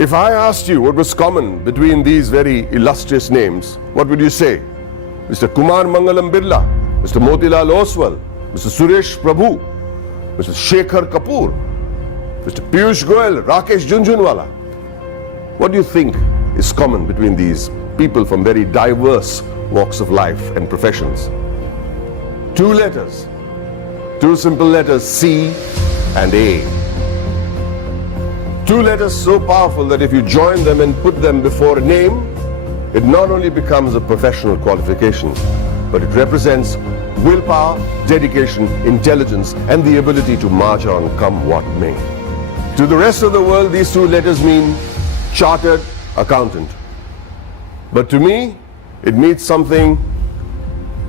If I asked you what was common between these very illustrious names, what would you say? Mr. Kumar Mangalam Birla, Mr. Motilal Oswal, Mr. Suresh Prabhu, Mr. Shekhar Kapoor, Mr. Piyush Goyal, Rakesh Junjunwala. What do you think is common between these people from very diverse walks of life and professions? Two letters, two simple letters, C and A. Two letters so powerful that if you join them and put them before a name, it not only becomes a professional qualification, but it represents willpower, dedication, intelligence, and the ability to march on come what may. To the rest of the world, these two letters mean chartered accountant. But to me, it means something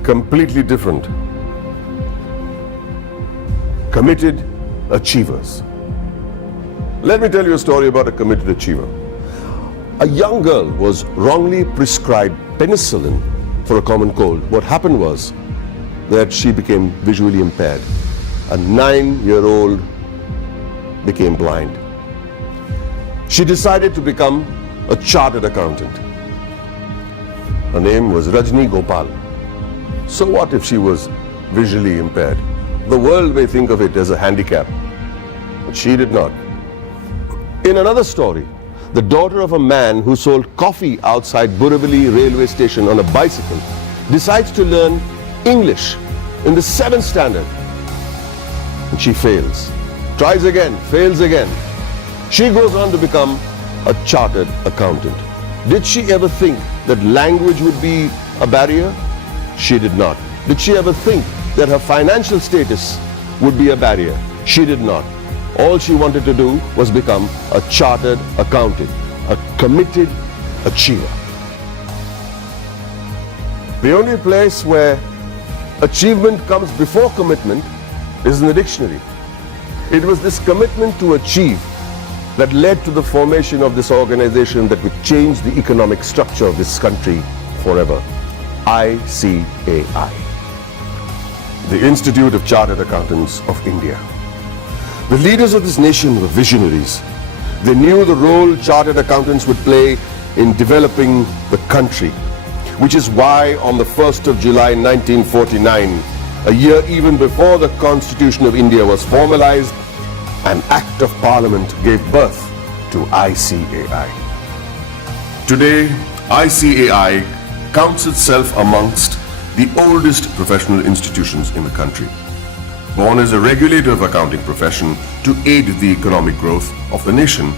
completely different. Committed achievers. Let me tell you a story about a committed achiever. A young girl was wrongly prescribed penicillin for a common cold. What happened was that she became visually impaired. A 9-year-old became blind. She decided to become a chartered accountant. Her name was Rajni Gopal. So what if she was visually impaired? The world may think of it as a handicap, but she did not. In another story, the daughter of a man who sold coffee outside Borivali railway station on a bicycle decides to learn English in the 7th standard. And she fails. Tries again, fails again. She goes on to become a chartered accountant. Did she ever think that language would be a barrier? She did not. Did she ever think that her financial status would be a barrier? She did not. All she wanted to do was become a chartered accountant, a committed achiever. The only place where achievement comes before commitment is in the dictionary. It was this commitment to achieve that led to the formation of this organization that would change the economic structure of this country forever. ICAI, the Institute of Chartered Accountants of India. The leaders of this nation were visionaries. They knew the role chartered accountants would play in developing the country, which is why on the 1st of July 1949, a year even before the Constitution of India was formalized, an Act of Parliament gave birth to ICAI. Today, ICAI counts itself amongst the oldest professional institutions in the country. Born as a regulator of accounting profession to aid the economic growth of the nation,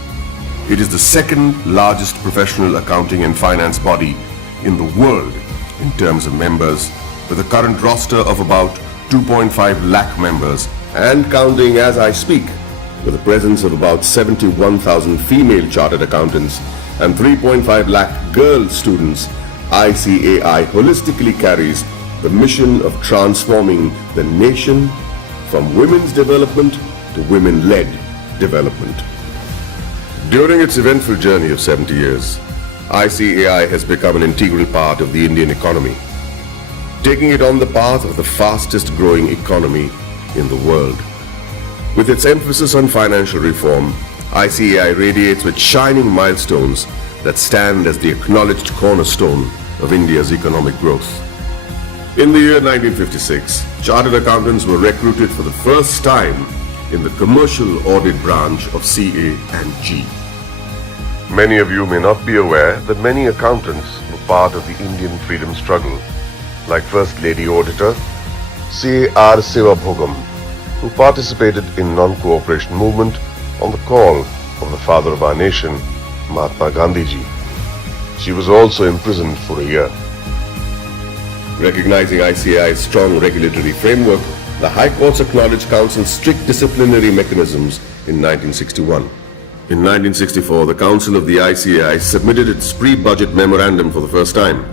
it is the second largest professional accounting and finance body in the world in terms of members, with a current roster of about 2.5 lakh members and counting as I speak, with a presence of about 71,000 female chartered accountants and 3.5 lakh girl students. ICAI holistically carries the mission of transforming the nation from women's development to women-led development. During its eventful journey of 70 years, ICAI has become an integral part of the Indian economy, taking it on the path of the fastest growing economy in the world. With its emphasis on financial reform, ICAI radiates with shining milestones that stand as the acknowledged cornerstone of India's economic growth. In the year 1956, chartered accountants were recruited for the first time in the commercial audit branch of CA and G. Many of you may not be aware that many accountants were part of the Indian freedom struggle, like First Lady Auditor C.R. Sivabhogam, who participated in non-cooperation movement on the call of the father of our nation, Mahatma Gandhi ji. She was also imprisoned for a year. Recognizing ICAI's strong regulatory framework, the High Courts acknowledged Council's strict disciplinary mechanisms in 1961. In 1964, the Council of the ICAI submitted its pre-budget memorandum for the first time.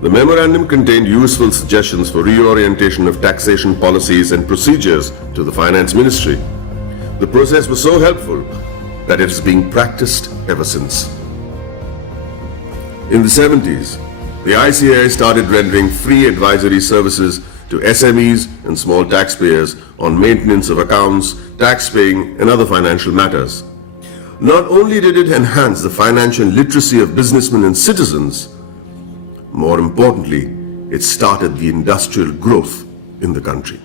The memorandum contained useful suggestions for reorientation of taxation policies and procedures to the Finance Ministry. The process was so helpful that it is being practiced ever since. In the 70s, the ICAI started rendering free advisory services to SMEs and small taxpayers on maintenance of accounts, tax paying, and other financial matters. not only did it enhance the financial literacy of businessmen and citizens, more importantly, it started the industrial growth in the country.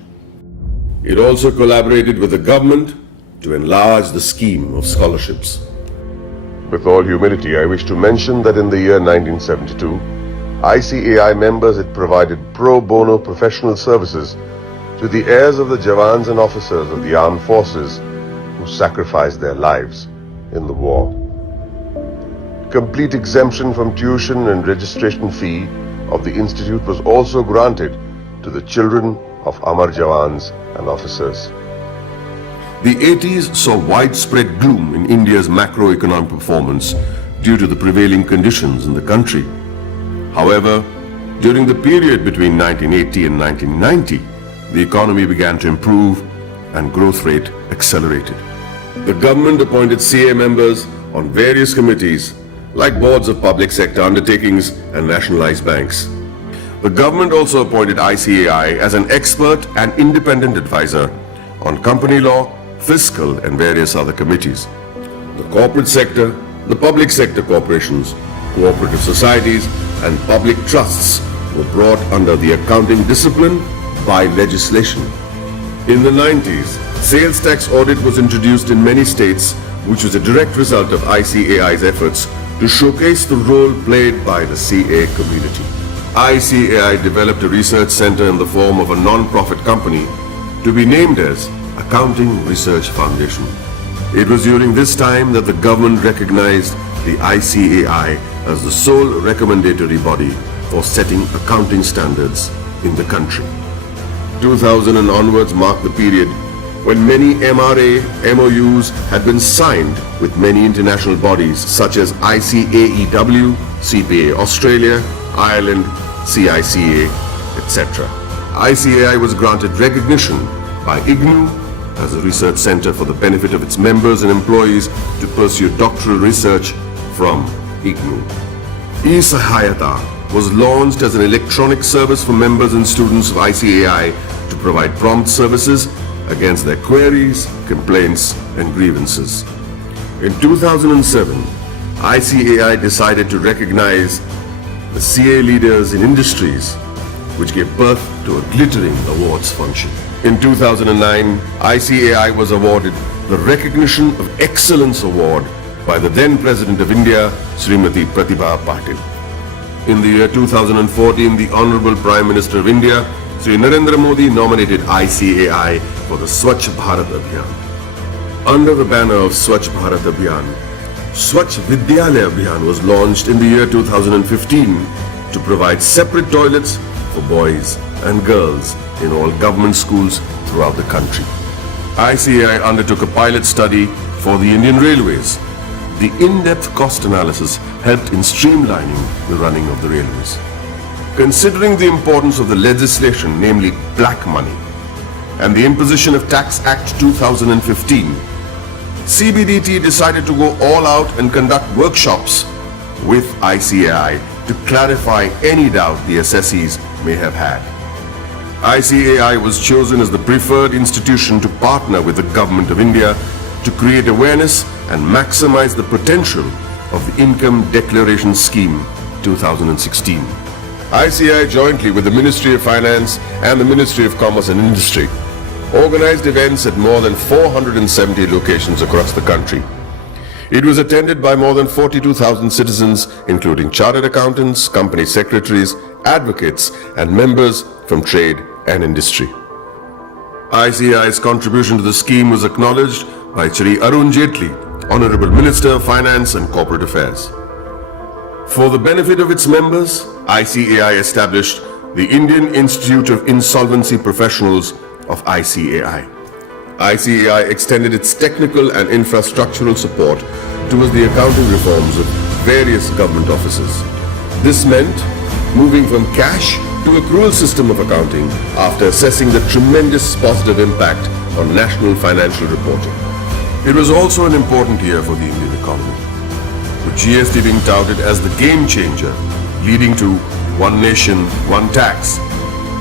It also collaborated with the government to enlarge the scheme of scholarships. With all humility, I wish to mention that in the year 1972, ICAI members had provided pro bono professional services to the heirs of the Jawans and officers of the armed forces who sacrificed their lives in the war. Complete exemption from tuition and registration fee of the institute was also granted to the children of Amar Jawans and officers. The 80s saw widespread gloom in India's macroeconomic performance due to the prevailing conditions in the country. However, during the period between 1980 and 1990, the economy began to improve and growth rate accelerated. The government appointed CA members on various committees like boards of public sector undertakings and nationalized banks. The government also appointed ICAI as an expert and independent advisor on company law, fiscal and various other committees. The corporate sector, the public sector corporations, cooperative societies and public trusts were brought under the accounting discipline by legislation. In the 90s, sales tax audit was introduced in many states, which was a direct result of ICAI's efforts to showcase the role played by the CA community. ICAI developed a research center in the form of a non-profit company to be named as Accounting Research Foundation. It was during this time that the government recognized the ICAI as the sole recommendatory body for setting accounting standards in the country. 2000 and onwards marked the period when many MRA MOUs had been signed with many international bodies such as ICAEW, CPA Australia, Ireland, CICA, etc. ICAI was granted recognition by IGNU as a research center for the benefit of its members and employees to pursue doctoral research from IGNU. eSahayata was launched as an electronic service for members and students of ICAI to provide prompt services against their queries, complaints, and grievances. In 2007, ICAI decided to recognize the CA leaders in industries, which gave birth to a glittering awards function. In 2009, ICAI was awarded the Recognition of Excellence Award by the then President of India, Srimati Pratibha Patil. In the year 2014, the Honorable Prime Minister of India, Sri Narendra Modi, nominated ICAI for the Swachh Bharat Abhiyan. Under the banner of Swachh Bharat Abhiyan, Swachh Vidyalaya Abhiyan was launched in the year 2015 to provide separate toilets for boys and girls in all government schools throughout the country. ICAI undertook a pilot study for the Indian Railways. The in-depth cost analysis helped in streamlining the running of the railways. Considering the importance of the legislation, namely black money, and the imposition of Tax Act 2015, CBDT decided to go all out and conduct workshops with ICAI to clarify any doubt the assessees may have had. ICAI was chosen as the preferred institution to partner with the Government of India to create awareness and maximize the potential of the Income Declaration Scheme 2016. ICAI, jointly with the Ministry of Finance and the Ministry of Commerce and Industry, organized events at more than 470 locations across the country. It was attended by more than 42,000 citizens, including chartered accountants, company secretaries, advocates, and members from trade and industry. ICAI's contribution to the scheme was acknowledged by Shri Arun Jaitley, Honorable Minister of Finance and Corporate Affairs. For the benefit of its members, ICAI established the Indian Institute of Insolvency Professionals of ICAI. ICAI extended its technical and infrastructural support towards the accounting reforms of various government offices. This meant moving from cash to accrual system of accounting after assessing the tremendous positive impact on national financial reporting. It was also an important year for the Indian economy, with GST being touted as the game changer, leading to one nation, one tax.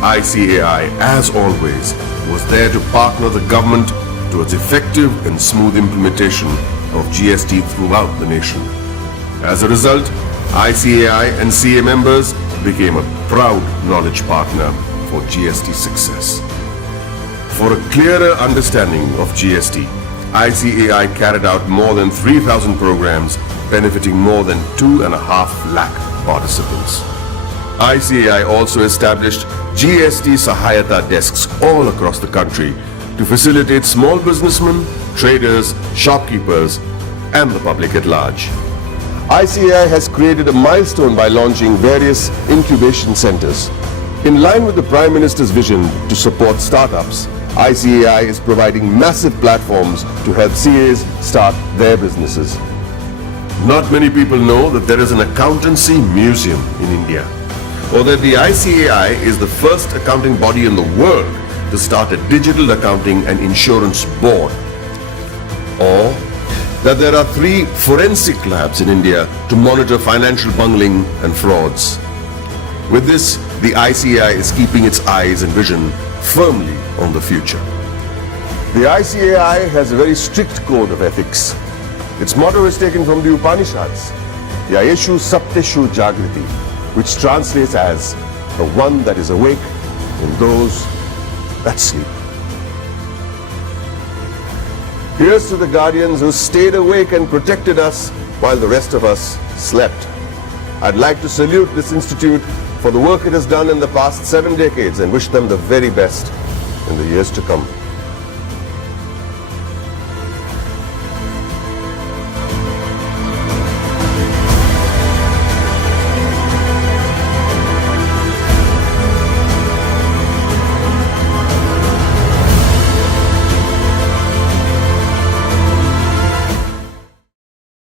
ICAI, as always, was there to partner the government towards effective and smooth implementation of GST throughout the nation. As a result, ICAI and CA members became a proud knowledge partner for GST success. For a clearer understanding of GST, ICAI carried out more than 3,000 programs benefiting more than 2.5 lakh participants. ICAI also established GST Sahayata desks all across the country to facilitate small businessmen, traders, shopkeepers, and the public at large. ICAI has created a milestone by launching various incubation centers. In line with the Prime Minister's vision to support startups, ICAI is providing massive platforms to help CAs start their businesses. Not many people know that there is an accountancy museum in India, or that the ICAI is the first accounting body in the world to start a digital accounting and insurance board, or that there are 3 forensic labs in India to monitor financial bungling and frauds. With this, the ICAI is keeping its eyes and vision firmly on the future. The ICAI has a very strict code of ethics. Its motto is taken from the Upanishads, Yayeshu Sapteshu Jagriti, which translates as the one that is awake in those that sleep. Here's to the guardians who stayed awake and protected us while the rest of us slept. I'd like to salute this institute for the work it has done in the past 7 decades and wish them the very best in the years to come.